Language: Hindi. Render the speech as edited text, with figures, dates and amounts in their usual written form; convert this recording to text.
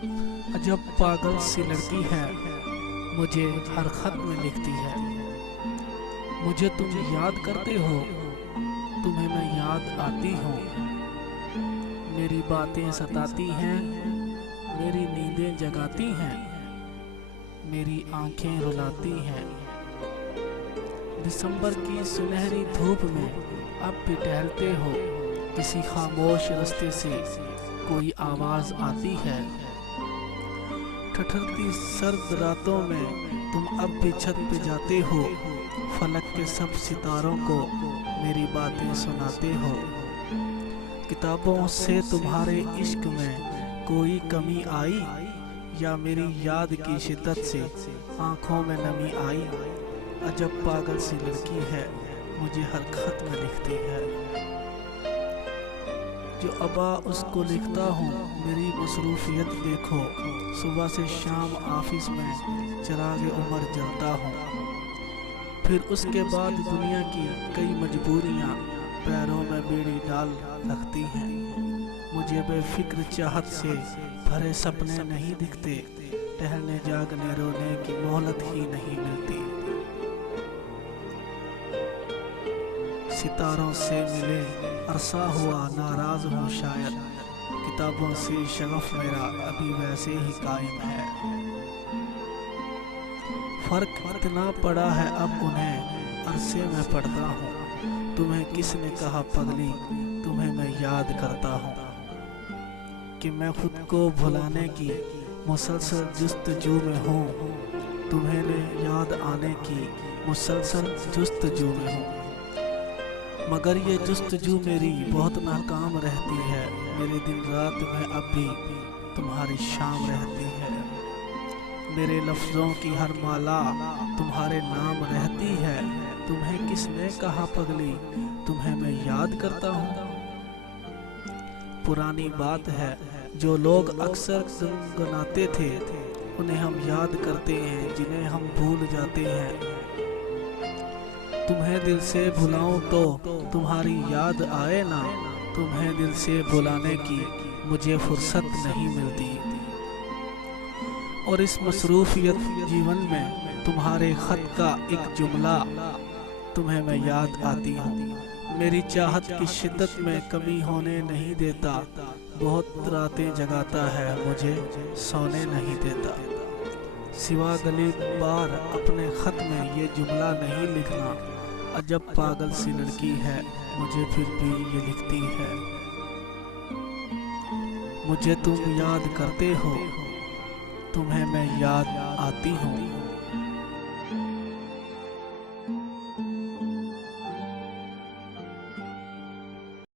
अजब पागल सी लड़की है, मुझे हर खत में लिखती है। मुझे तुम याद करते हो, तुम्हें मैं याद आती हूँ। मेरी बातें सताती हैं, मेरी नींदें जगाती हैं, मेरी आंखें रुलाती हैं। दिसंबर की सुनहरी धूप में अब भी टहलते हो, किसी खामोश रास्ते से कोई आवाज आती है। ठठरती सर्द रातों में तुम अब भी छत पे जाते हो, फलक के सब सितारों को मेरी बातें सुनाते हो। किताबों से तुम्हारे इश्क में कोई कमी आई, या मेरी याद की शिद्दत से आंखों में नमी आई। अजब पागल सी लड़की है, मुझे हर खत में लिखती है। जो अबा उसको लिखता हूँ, मेरी मसरूफियत देखो। सुबह से शाम ऑफिस में चिराग उमर जलता हूँ। फिर उसके बाद दुनिया की कई मजबूरियाँ पैरों में बेड़ी डाल रखती हैं। मुझे बेफिक्र चाहत से भरे सपने नहीं दिखते, टहलने जागने रोने की मोहलत ही नहीं मिलती। सितारों से मिले अरसा हुआ नाराज हूँ शायद, किताबों से शगफ मेरा अभी वैसे ही कायम है। फर्क इतना पड़ा है अब उन्हें अरसे में पढ़ता हूँ। तुम्हें किसने कहा पगली, तुम्हें मैं याद करता हूँ। कि मैं खुद को भुलाने की मुसलसल जुस्तजू में हूँ, तुम्हें याद आने की मुसलसल जुस्तजू में हूँ। मगर ये जुस्तजू मेरी बहुत नाकाम रहती है। मेरे दिन रात में अब भी तुम्हारी शाम रहती है। मेरे लफ्ज़ों की हर माला तुम्हारे नाम रहती है। तुम्हें किसने कहा पगली, तुम्हें मैं याद करता हूँ। पुरानी बात है, जो लोग अक्सर गुनगुनाते थे, उन्हें हम याद करते हैं जिन्हें हम भूल जाते हैं। तुम्हें दिल से भुलाऊं तो तुम्हारी याद आए ना, तुम्हें दिल से भुलाने की मुझे फुर्सत नहीं मिलती। और इस मसरूफियत जीवन में तुम्हारे खत का एक जुमला तुम्हें मैं याद आती हूँ। मेरी चाहत की शिद्दत में कमी होने नहीं देता, बहुत रातें जगाता है, मुझे सोने नहीं देता। सिवा गली बार अपने खत में ये जुमला नहीं लिखना। अजब पागल सी लड़की है, मुझे फिर भी ये लिखती है। मुझे तुम याद करते हो, तुम्हें मैं याद आती हूँ।